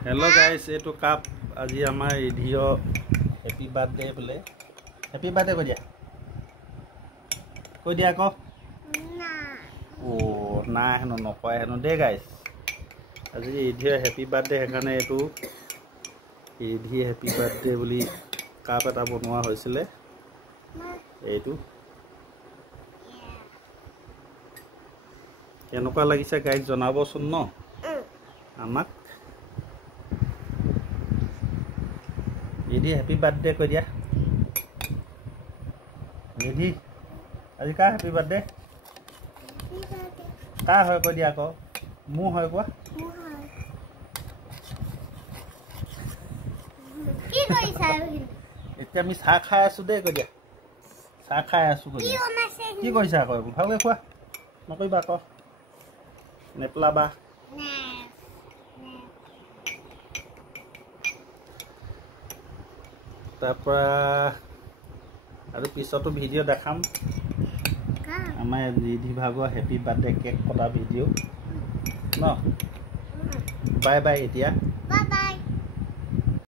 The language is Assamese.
Hello guys, itu cup আজি আমাৰ ইডিও হ্যাপি বার্থডে বলে হ্যাপি বার্থডে কৈ দিয়া কো না ও না হেনো নকয় হেনো দে গাইস আজি ইডিও হ্যাপি বার্থডে হেকানে এটো ইডি হ্যাপি বার্থডে বুলি কাপ এটা বনোৱা হৈছিল এইটো কেনেকুৱা লাগিছে গাইস জনাবচোন ন আমাক Jadi happy birthday ko dia. Jadi আজি কা happy birthday? কা হয় ko dia ko? Mu হয় ko? Mu হয়. কি কইছা এতিয়া আমি চাহ খাই আছো দে ko dia. চাহ খাই আছো ko dia. কি কইছা ko? ভালকে খোৱা। নকইবা ko. নেপলাবা। তারপর আর পিছতো ভিডিও দেখাম আমার দিদি ভাগো হ্যাপি বার্থডে কেক কটা ভিডিও ন বাই বাই এতিয়া বাই বাই